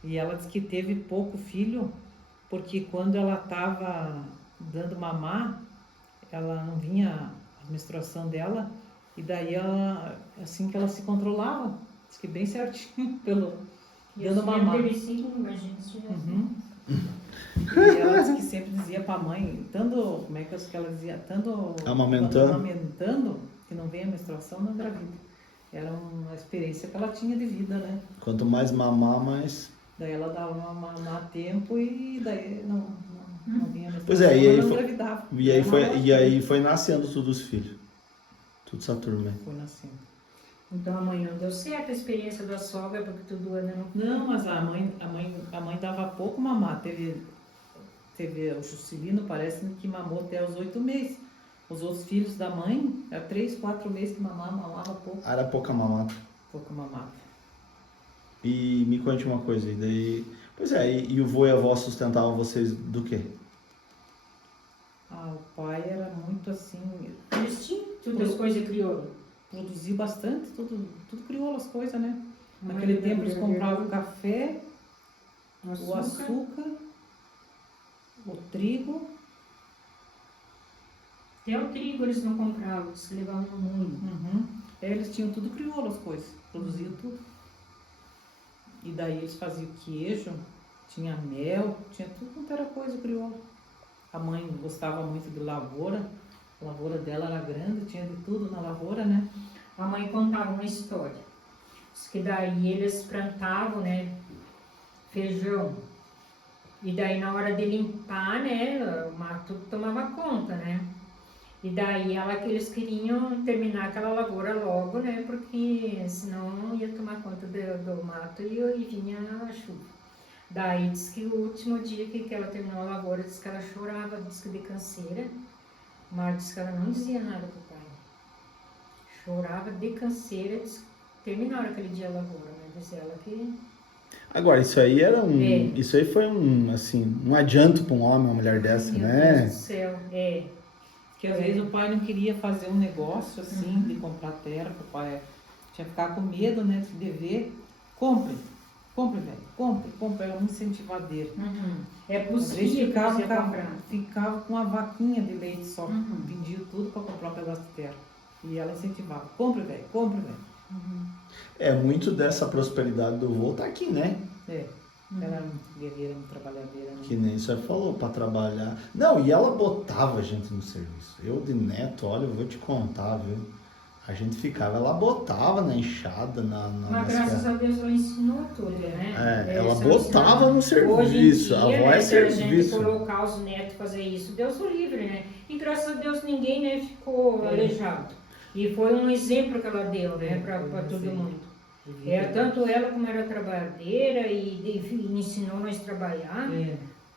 E ela disse que teve pouco filho, porque quando ela estava dando mamar, ela não vinha a menstruação dela, e daí ela, assim que ela se controlava, diz que bem certinho, dando mamar. Uhum. E ela disse que sempre dizia pra mãe, como é que ela dizia, amamentando, que não vem a menstruação, não engravida. Era uma experiência que ela tinha de vida, né? Quanto mais mamar, mais... Daí ela dava mamar a tempo e daí não vinha a menstruação, Pois é, e aí ela não foi, engravidava. e aí foi nascendo todos os filhos. Tudo essa turma aí. Foi nascendo. Então a mãe não deu certo a experiência da sogra, porque tudo anda no... Não, mas a mãe dava pouco mamar. Teve o Juscelino, parece que mamou até os 8 meses. Os outros filhos da mãe, era 3, 4 meses que mamava pouco. Era pouca mamada. Pouca mamada. E me conte uma coisa, e daí... Pois é, e o vô e a avó sustentavam vocês do quê? Ah, o pai era muito assim, Eles tinham todas as coisas crioulas. produziu bastante, tudo criou as coisas, né? Mãe Naquele da tempo eles brigadeiro, compravam o café, o açúcar, o trigo. Até o trigo eles não compravam, eles levavam no mundo. Uhum. Eles tinham tudo crioulo as coisas, produziam tudo. E daí eles faziam queijo, tinha mel, tinha tudo quanto era coisa crioula. A mãe gostava muito de lavoura, a lavoura dela era grande, tinha de tudo na lavoura, né? A mãe contava uma história. Diz que daí eles plantavam, né, feijão. E daí na hora de limpar, né, o mato tomava conta, né? E daí eles queriam terminar aquela lavoura logo, né, porque senão ia tomar conta do mato e vinha a chuva. Daí diz que o último dia que ela terminou a lavoura, diz que ela chorava, diz que de canseira, mas diz que ela não dizia nada pro pai. Chorava de canseira, diz que terminaram aquele dia a lavoura, né, diz ela que... Agora, isso aí isso aí foi um adianto para um homem, uma mulher dessa, Meu né? Deus do céu, Que às vezes o pai não queria fazer um negócio assim, de comprar terra, o pai tinha que ficar com medo, né, de dever. Compre, velho, compre, era um incentivadeiro. É Às vezes possível que você comprar. ficava com uma vaquinha de leite só, Uhum. vendia tudo para comprar um pedaço de terra. E ela incentivava, compre, velho, compre, velho. Muito dessa prosperidade do vô tá aqui, né? Ela era muito guerreira, muito trabalhadeira. Né? Que nem você falou, para trabalhar. Não, e ela botava a gente no serviço. Eu de neto, olha, eu vou te contar, viu? A gente ficava, ela botava na enxada, Mas graças a Deus ela ensinou tudo, né? ela Isso botava no Hoje em serviço, dia, a avó né, é se a gente serviço. colocar os netos fazer isso, Deus o livre, né? E graças a Deus ninguém, né, ficou aleijado. E foi um exemplo que ela deu, né, para todo mundo. Tanto ela como era trabalhadeira e ensinou nós a trabalhar.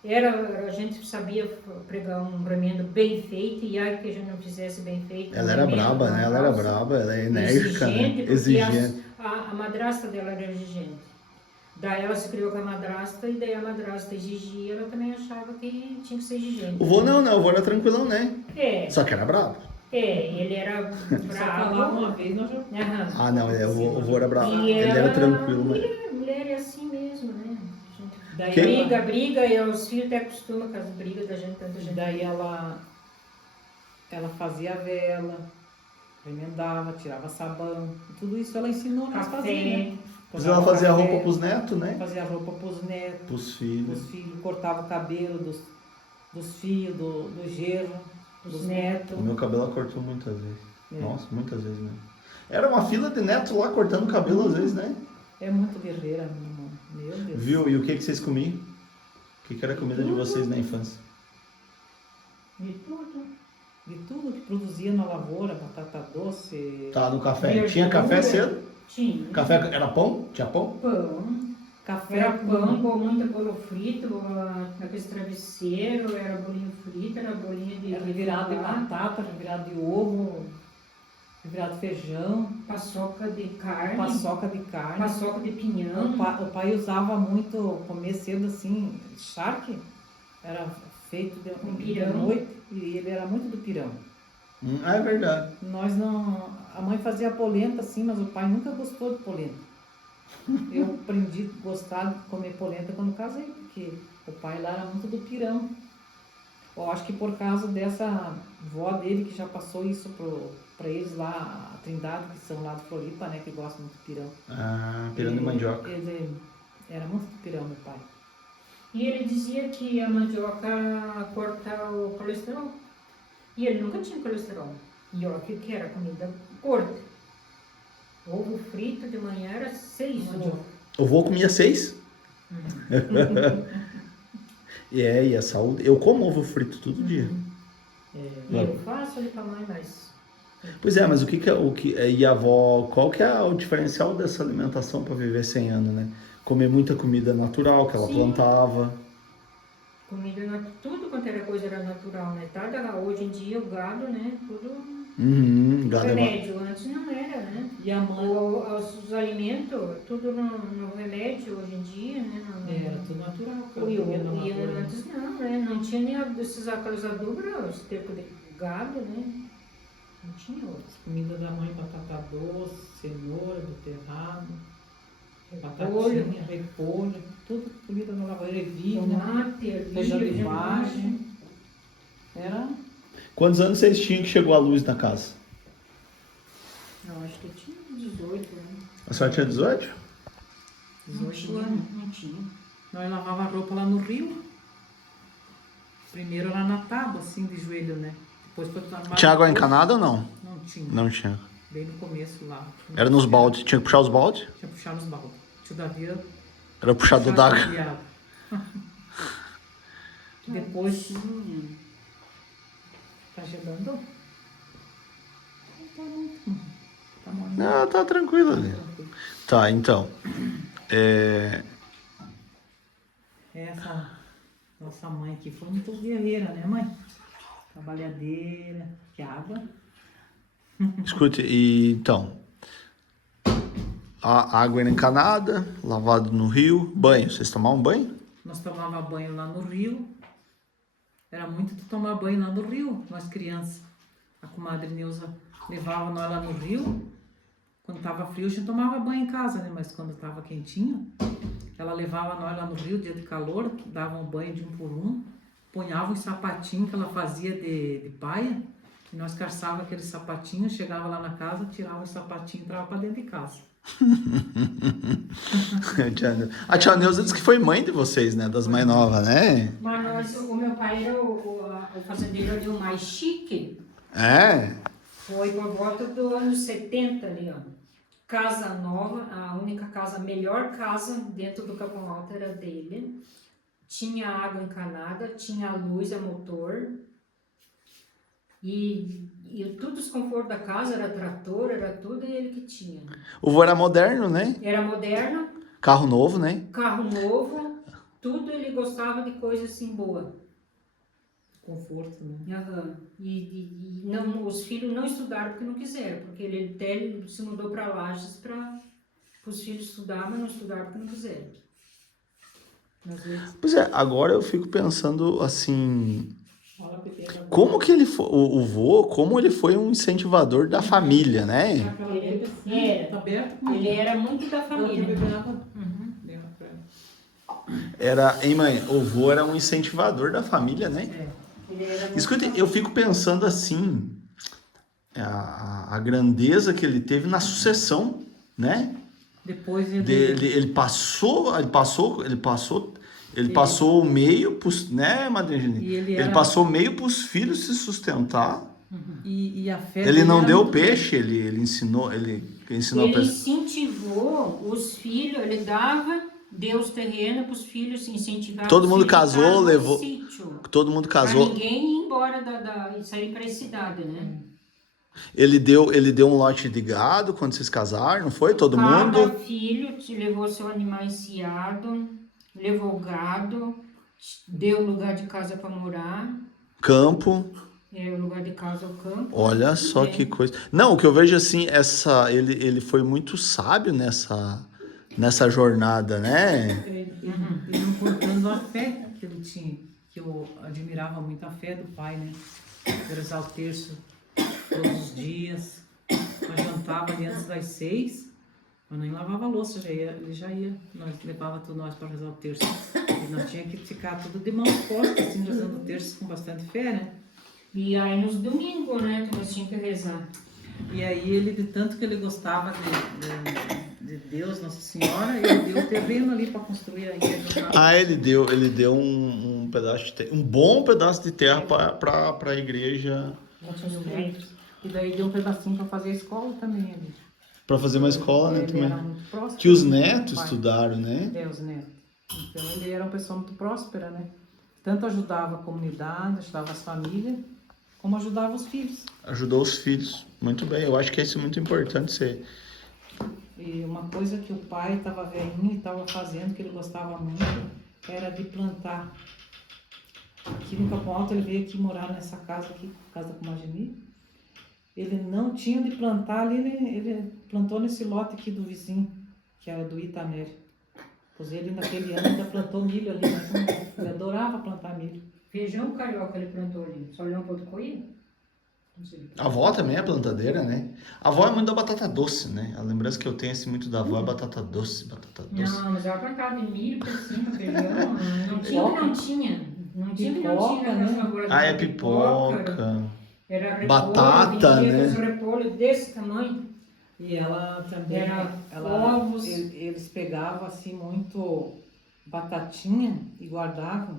A gente sabia pregar um remendo bem feito, e ai que a gente não fizesse bem feito. Ela era braba, né? Ela era braba, ela é enérgica, exigente, né? Exigente. A madrasta dela era exigente. Daí ela se criou com a madrasta, e daí a madrasta exigia, ela também achava que tinha que ser exigente. O vô não, o vô era tranquilão, né? Só que era brabo. Ele era Só falava bravo. uma vez, nós já... Aham. Ah, não, o vô era brabo. E Ele era tranquilo, né? Mulher é assim mesmo, né? Daí Briga, e os filhos até acostumam com as brigas da gente, tanta gente. Daí ela fazia a vela, remendava, tirava sabão, tudo isso ela ensinou nós Café. fazer, né? Mas ela fazia roupa pros netos, né? Fazia roupa pros netos, Pros filhos. cortava o cabelo dos filhos, do genro, dos netos. O meu cabelo ela cortou muitas vezes. É. Nossa, muitas vezes mesmo. Era uma fila de netos lá cortando o cabelo às vezes, né? É muito guerreira, minha irmã. Meu Deus. Viu? E o que vocês comiam? O que era a comida de vocês na infância? De tudo. De tudo que produzia na lavoura, batata doce, Tá, no café. Verdura. Tinha café cedo? Tinha. Café era pão? Tinha pão? Pão. café Era com pão, muito bolo frito, aquele travesseiro, era bolinho frito, era bolinha de... revirado de batata, revirado de ovo, revirado de feijão. Paçoca de carne, paçoca de carne. paçoca de pinhão. O pai usava muito, comer cedo assim, charque, era feito de pirão. noite, e ele era muito do pirão. É verdade. Nós não, a mãe fazia polenta assim, mas o pai nunca gostou de polenta. Eu aprendi a gostar de comer polenta quando casei, porque o pai lá era muito do pirão. Eu acho que por causa dessa vó dele que já passou isso para eles lá, a Trindade, que são lá de Floripa, né, que gostam muito de pirão. Ah, pirão de mandioca. Ele era muito do pirão, meu pai. E ele dizia que a mandioca corta o colesterol. E ele nunca tinha colesterol. E olha o que era comida gorda. Ovo frito de manhã era 6 ovos. O vô comia 6? E a saúde. Eu como ovo frito todo dia. E eu faço ali pra mãe, mas... Pois é, mas o que e a avó, qual que é o diferencial dessa alimentação para viver 100 anos, né? Comer muita comida natural que ela Sim. plantava. Comida, tudo quanto era coisa era natural, né? Hoje em dia o gado, né? Tudo Gado remédio. Antes não era, né? E a mãe Os alimentos, tudo no remédio hoje em dia, né? era tudo natural. que eu E comia na lavoura. antes não, né? Não tinha nem aqueles adubos, os tempos de gado, né? Não tinha outros. Comida da mãe, batata doce, cenoura, beterraba, Repolho. batatinha, repolho, tudo comida na lavoura, ervilha, Tomate, feijão de ervilha, vagem. Era, Quantos anos vocês tinham que chegou a luz na casa? Não, acho que tinha 18, né? A senhora tinha 18? 18 anos. Não tinha. Nós lavava a roupa lá no rio. Primeiro lá na tábua, assim, de joelho, né? Depois foi tomar. Tinha água encanada ou não? Não tinha. Não tinha. Bem no começo lá. Era nos baldes. Tinha que puxar os baldes? Tinha que puxar nos baldes. Tio Davi era Era puxador d'água. de água. Depois. Tá chegando? Tá morrendo. Ah, tá tranquilo ali. Tá, então. Essa nossa mãe aqui foi muito guerreira, né, mãe? Trabalhadeira, que água. Escute, e então. A água era encanada, lavado no rio, banho. Vocês tomavam banho? Nós tomava banho lá no rio. Era muito de tomar banho lá no rio, nós crianças. A comadre Neuza levava nós lá no rio. Quando tava frio, a gente tomava banho em casa, né? Mas quando tava quentinho, ela levava nós lá no rio, dia de calor, dava um banho de 1 por 1, punhava os sapatinhos que ela fazia de paia, e nós caçava aqueles sapatinhos, chegava lá na casa, tirava os sapatinhos e entrava pra dentro de casa. A tia Neuza disse que foi mãe de vocês, né? Das mais novas, né? Mas o meu pai era o fazendeiro de mais chique. É. Foi por volta do ano 70 ali, ó. Casa nova, a única casa, a melhor casa dentro do Capão Alto era dele. Tinha água encanada, tinha a luz a motor. E tudo os confortos da casa, era trator, era tudo ele que tinha. O vô era moderno, né? Era moderno, Carro novo, né? carro novo, tudo ele gostava de coisa assim boa. Conforto, né? Aham. E não, os filhos não estudaram porque não quiseram, porque ele até se mudou para Lages para os filhos estudar, mas não estudaram porque não quiseram. Às vezes, Pois é, agora eu fico pensando assim, Olha a peteca. como que ele foi, o vô, como ele foi um incentivador da família, né? Aquela Ele peteca assim, era. tá aberta com ele era muito da Eu quero família. beber água. Uhum. Leva pra ela. Era, hein, mãe? O vô era um incentivador da família, né? Ele era muito Escute, da- eu fico pensando assim, a grandeza que ele teve na sucessão, né? Depois ele... Ele passou o meio pros, né, Madrinha Geni? E ele Ele era- passou o meio pros filhos se sustentar. E a fé Ele dele não era deu muito peixe, ele ensinou Ele pra... incentivou os filhos, ele deu os terrenos para os filhos, incentivava Todo os mundo filhos casou, a ficar no levou- sítio, Todo mundo para casou. ninguém ir embora e sair para a cidade, né? Ele deu um lote de gado quando vocês casaram, não foi? Todo Cada mundo? filho levou seu animal enciado, levou gado, deu lugar de casa para morar, Campo. É o lugar de casa, o campo. Olha só É. que coisa. Não, o que eu vejo assim, ele foi muito sábio nessa jornada, né? Ele importando a fé que ele tinha, que eu admirava muito a fé do pai, né? Rezar o terço todos os dias. Nós jantava ali antes das 6, mas nem lavava a louça, ele já ia. Nós levava tudo nós para rezar o terço. E nós tinha que ficar tudo de mãos postas, assim, rezando o terço com bastante fé, né? E aí nos domingos, né, que nós tínhamos que rezar. E aí ele, de tanto que ele gostava de Deus, Nossa Senhora, ele deu o terreno ali para construir a igreja. Ah, ele deu um pedaço um bom pedaço de terra para a igreja, E daí deu um pedacinho para fazer a escola também ali. para fazer uma escola, né, Ele também. era muito próspero. Que os né, netos pai. estudaram, né? É, os netos. Então ele era uma pessoa muito próspera, né? Tanto ajudava a comunidade, ajudava as famílias, como ajudava os filhos. Ajudou os filhos. Muito bem. Eu acho que isso é muito importante ser. E uma coisa que o pai estava velhinho e estava fazendo, que ele gostava muito, era de plantar. Aqui no Capão Alto, ele veio aqui morar nessa casa aqui, casa da Comageni. Ele não tinha de plantar ali, ele plantou nesse lote aqui do vizinho, que era do Itamere. Pois ele naquele ano ainda plantou milho ali, né? Ele adorava plantar milho. Feijão carioca ele plantou ali. Só olhou um pouco de coelho? Não sei. A avó também é plantadeira, né? A avó é muito da batata doce, né? A lembrança que eu tenho assim, muito da avó é batata doce, batata doce. Não, mas ela plantava de milho por cima, feijão. Não tinha que não tinha. Não tinha que não tinha. Pipoca, né? Ah, é pipoca. Era repolho, Batata, vendia né? os repolhos desse tamanho. E ela também, Era ela, ovos. eles pegavam assim muito batatinha e guardavam.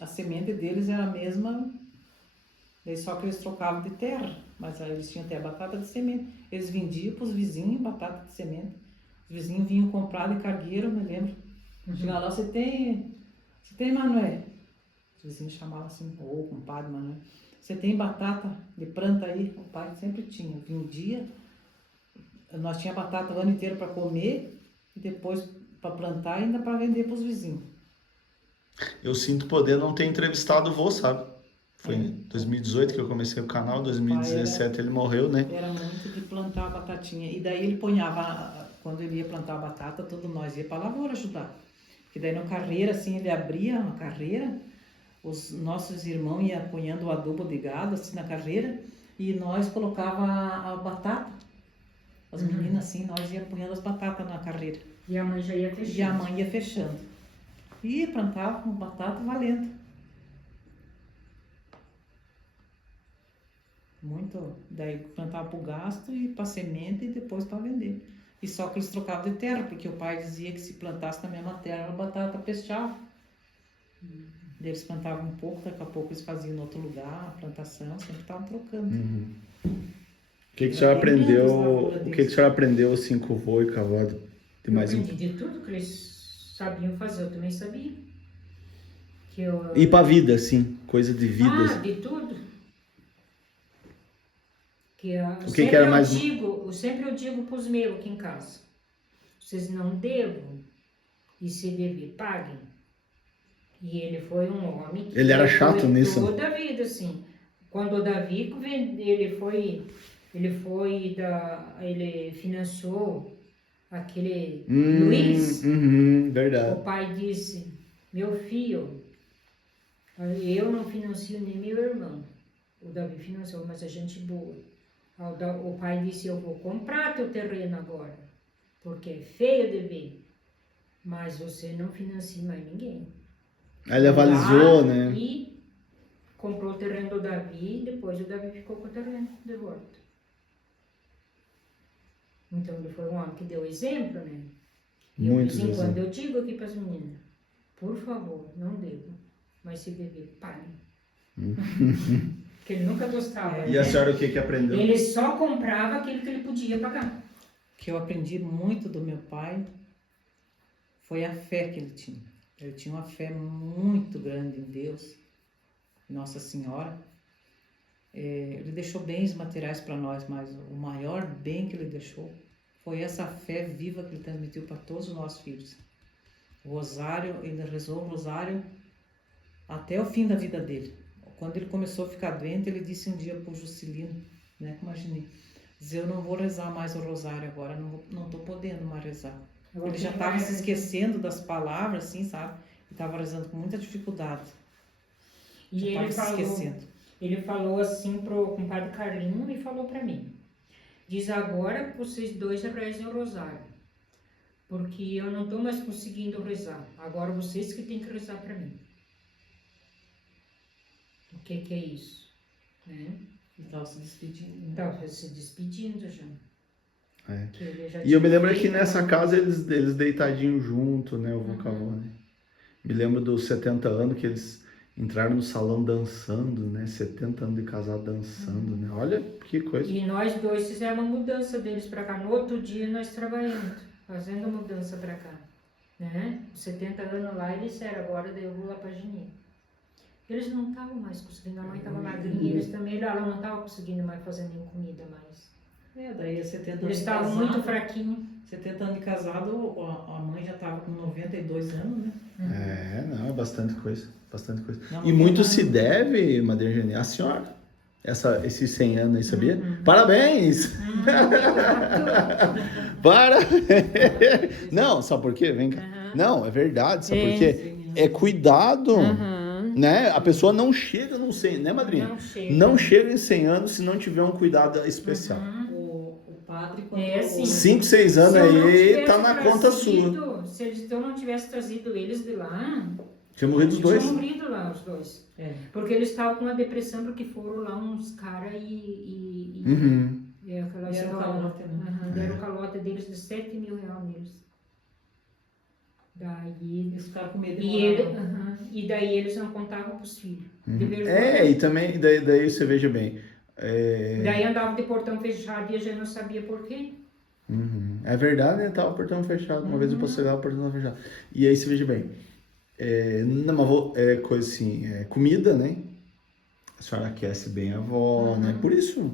A semente deles era a mesma, daí só que eles trocavam de terra, mas aí eles tinham até a batata de semente. Eles vendiam para os vizinhos batata de semente. Os vizinhos vinham comprar de cargueiro, me lembro. Chegava lá, você tem, Manoel? Os vizinhos chamavam assim, ô, compadre Manoel. Você tem batata de planta aí? O pai sempre tinha. Vendia. Nós tínhamos batata o ano inteiro para comer e depois para plantar e ainda para vender para os vizinhos. Eu sinto poder não ter entrevistado o vô, sabe? Foi em 2018 que eu comecei o canal, 2017 ele morreu, né? Era muito de plantar a batatinha. E daí ele ponhava, quando ele ia plantar a batata, todos nós ia para a lavoura ajudar. Porque daí na carreira, assim, ele abria uma carreira, os nossos irmãos iam apanhando o adubo de gado, assim, na carreira, e nós colocava a batata. As meninas, assim, nós ia apanhando as batatas na carreira. E a mãe já ia fechando. E a mãe ia fechando. E plantava com batata valendo. Muito. Daí plantava para o gasto e para semente e depois para vender. E só que eles trocavam de terra, porque o pai dizia que se plantasse na mesma terra, a batata pesteava. Daí eles plantavam um pouco, daqui a pouco eles faziam em outro lugar, a plantação, sempre estavam trocando. O que a senhora aprendeu? O que a senhora aprendeu assim com o vô e com a avó de mais Eu aprendi de tudo que eles sabiam fazer, eu também sabia. E pra vida, assim, coisa de vida. Ah, de tudo. O que era mais... Sempre eu digo para os meus aqui em casa, vocês não devam, e se dever, paguem. E ele foi um homem que... Ele era chato nisso? Toda a vida, assim. Quando o Davi, ele financiou aquele Luiz, verdade. o pai disse, meu filho, eu não financio nem meu irmão. O Davi financiou, mas é gente boa. O pai disse, eu vou comprar teu terreno agora, porque é feio de ver, mas você não financia mais ninguém. Aí ele avalizou, né? E comprou o terreno do Davi, e depois o Davi ficou com o terreno de volta. Então ele foi um homem que deu exemplo, né? E Muitos de vez em quando exemplos. eu digo aqui para as meninas, por favor, não devam, mas se beber, paguem. Porque ele nunca gostava. E a senhora o que aprendeu? Ele só comprava aquilo que ele podia pagar. O que eu aprendi muito do meu pai foi a fé que ele tinha. Ele tinha uma fé muito grande em Deus, Nossa Senhora. Ele deixou bens materiais para nós, mas o maior bem que ele deixou foi essa fé viva que ele transmitiu para todos os nossos filhos. O rosário, ele rezou o rosário até o fim da vida dele. quando ele começou a ficar doente, ele disse um dia pro Juscelino, né, que imaginei, dizer, eu não vou rezar mais o rosário agora, não tô podendo mais rezar. Agora Ele já tem estava mais se esquecendo das palavras, assim, sabe? E estava rezando com muita dificuldade. E Já ele estava se esquecendo. ele falou assim pro compadre Carlinho e falou para mim. Diz agora que vocês dois rezem o rosário. Porque eu não estou mais conseguindo rezar. Agora vocês que têm que rezar para mim. O que é isso? Né? Ele estava se despedindo. Né? Estava se despedindo já. É. Que ele já E eu me tinha lembro que feito nessa uma- casa eles deitadinhos junto, né, o Vocavô, né? Me lembro dos 70 anos que eles entraram no salão dançando, né? 70 anos de casado dançando, né? Olha que coisa. E nós dois fizemos a mudança deles para cá. No outro dia nós trabalhando, fazendo a mudança para cá. Né? 70 anos lá, eles disseram, agora daí eu vou lá para Genê. Eles não estavam mais conseguindo, a mãe estava magrinha, eles também, ela não estava conseguindo mais fazer nem comida mais. Daí 70 anos Eles de estavam casado, muito fraquinhos. 70 anos de casado, a mãe já estava com 92 anos, né? É, não, é bastante coisa, bastante coisa. Não, E não muito tem se nada. deve, Madrinha Geni, a senhora, esses 100 anos aí, sabia? Parabéns! Para! Não, sabe por quê? Vem cá. Não, é verdade, sabe por quê? É cuidado, né? A pessoa não chega no 100, né, madrinha? Não chega. Não chega em 100 anos se não tiver um cuidado especial. O padre, quando... É assim. 5, 6 anos Se eu não aí, tivesse tá na conta sua. trazido- Se eu não tivesse trazido eles de lá, Tinha morrido os dois. tinham morrido lá os dois. É. Porque eles estavam com uma depressão porque foram lá uns caras e Uhum. aquela Deram senhora, calote, né? deram o calote deles de 7 mil reais neles. Daí, Eles ficaram com medo de e, morar ele, lá. e daí eles não contavam pros filhos. De vergonha. É, e também, daí você veja bem. É, Daí andava de portão fechado e a gente não sabia por quê. é verdade, né? Tava o portão fechado. Uma vez eu passei lá, o portão tava fechado. E aí você veja bem. Não, mas coisa assim, comida, né? A senhora aquece bem a avó, né? Por isso.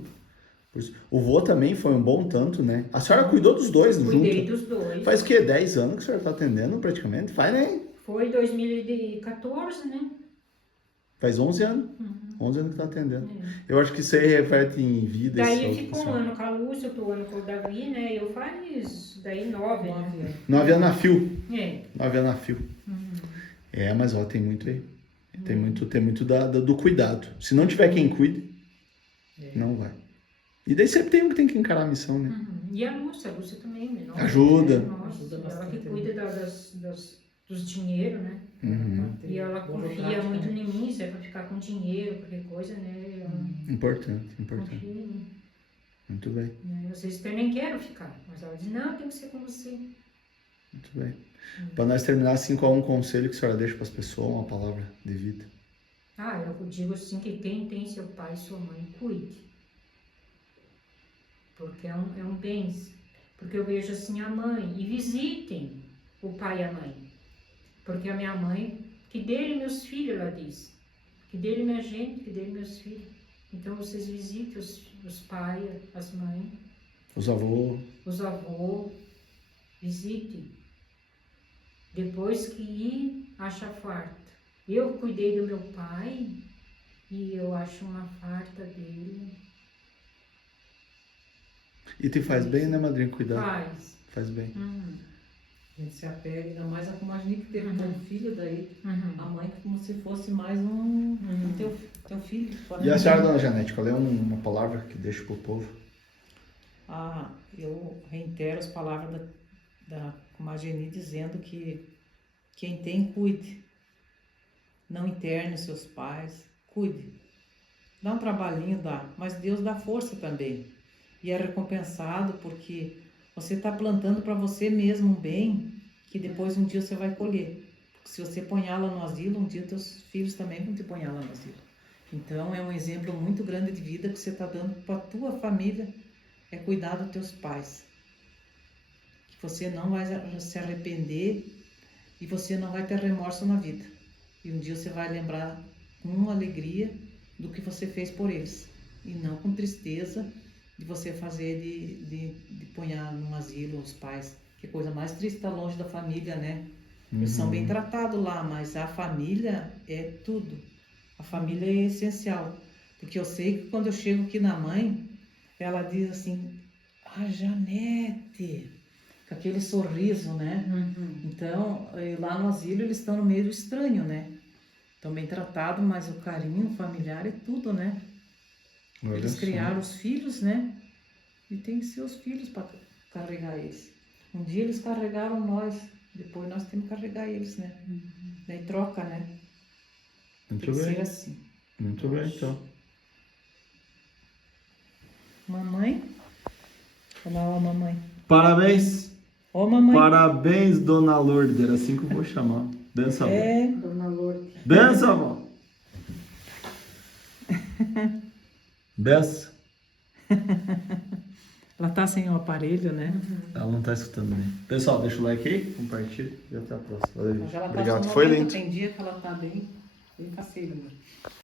O vô também foi um bom tanto, né? A senhora cuidou dos dois Cuidei junto. dos dois. Faz o quê? 10 anos que a senhora tá atendendo praticamente? Faz, né? Foi 2014, né? Faz 11 anos. 11 anos que tá atendendo. Eu acho que isso aí reflete em vida. Daí esse ficou um outro, ano com a Lúcia, outro ano com o Davi, né? Eu faz daí 9, né? 9 anos. 9 anos na fio. 9 9 anos na fio. Mas ó, tem muito aí. Tem muito do cuidado. Se não tiver quem cuide, não vai. E daí sempre tem um que tem que encarar a missão, né? E a Lúcia também, né? Nossa, Ajuda. Nossa, Ajuda ela bastante, que cuida dos dinheiro, né? E ela confia muito em mim, se é pra ficar com dinheiro, qualquer coisa, né? Ela Importante. confia em mim. Muito bem, Né? Às vezes eu nem quero ficar, mas ela diz, não, tem que ser com você. muito bem. Para nós terminar assim, qual é um conselho que a senhora deixa para as pessoas, uma palavra de vida? Eu digo assim que quem tem seu pai e sua mãe, cuide. Porque é um bem. Porque eu vejo assim a mãe, e visitem o pai e a mãe. Porque a minha mãe, que dele meus filhos, ela diz. Que dele minha gente, que dele meus filhos. Então vocês visitem os pais, as mães, Os avós. os avós, visitem. Depois que ir, acha farta. Eu cuidei do meu pai e eu acho uma farta dele. E te faz bem, né, madrinha? Cuidar. Faz. Faz bem. A gente se apega, ainda mais a comadre que teve um filho, daí a mãe como se fosse mais um teu filho. E a senhora, dona Janete, qual é uma palavra que deixa pro povo? Eu reitero as palavras da comadre Geni dizendo que quem tem, cuide. Não interne os seus pais, cuide. Dá um trabalhinho, dá, mas Deus dá força também. E é recompensado porque você está plantando para você mesmo um bem que depois um dia você vai colher. Porque se você ponhá-la no asilo, um dia teus filhos também vão te ponhá-la no asilo. Então é um exemplo muito grande de vida que você está dando para a tua família, é cuidar dos teus pais. Que você não vai se arrepender e você não vai ter remorso na vida. E um dia você vai lembrar com alegria do que você fez por eles. E não com tristeza de você fazer de ponhar num asilo os pais. Que coisa mais triste estar longe da família, né? Eles são bem tratados lá, mas a família é tudo. A família é essencial. Porque eu sei que quando eu chego aqui na mãe, ela diz assim, a Janete, com aquele sorriso, né? Então, lá no asilo eles estão no meio do estranho, né? Estão bem tratados, mas o carinho familiar é tudo, né? Olha Eles só. criaram os filhos, né? E tem que ser os filhos para carregar eles. Um dia eles carregaram nós, depois nós temos que carregar eles, né? Daí troca, né? Muito Tem que bem. ser assim. Muito bem, então. Mamãe? Olha lá, ó, mamãe. Parabéns. Ó, mamãe. Parabéns, Dona Lourdes. Era assim que eu vou chamar. Benção, avó. É, Dona Lourdes. Benção, avó. Benção. ela tá sem o aparelho, né? Ela não tá escutando bem. Pessoal, deixa o like aí, compartilha e até a próxima. Valeu, gente. Mas ela tá Obrigado. só Foi 90, lindo. tem dia que ela tá bem faceirinha.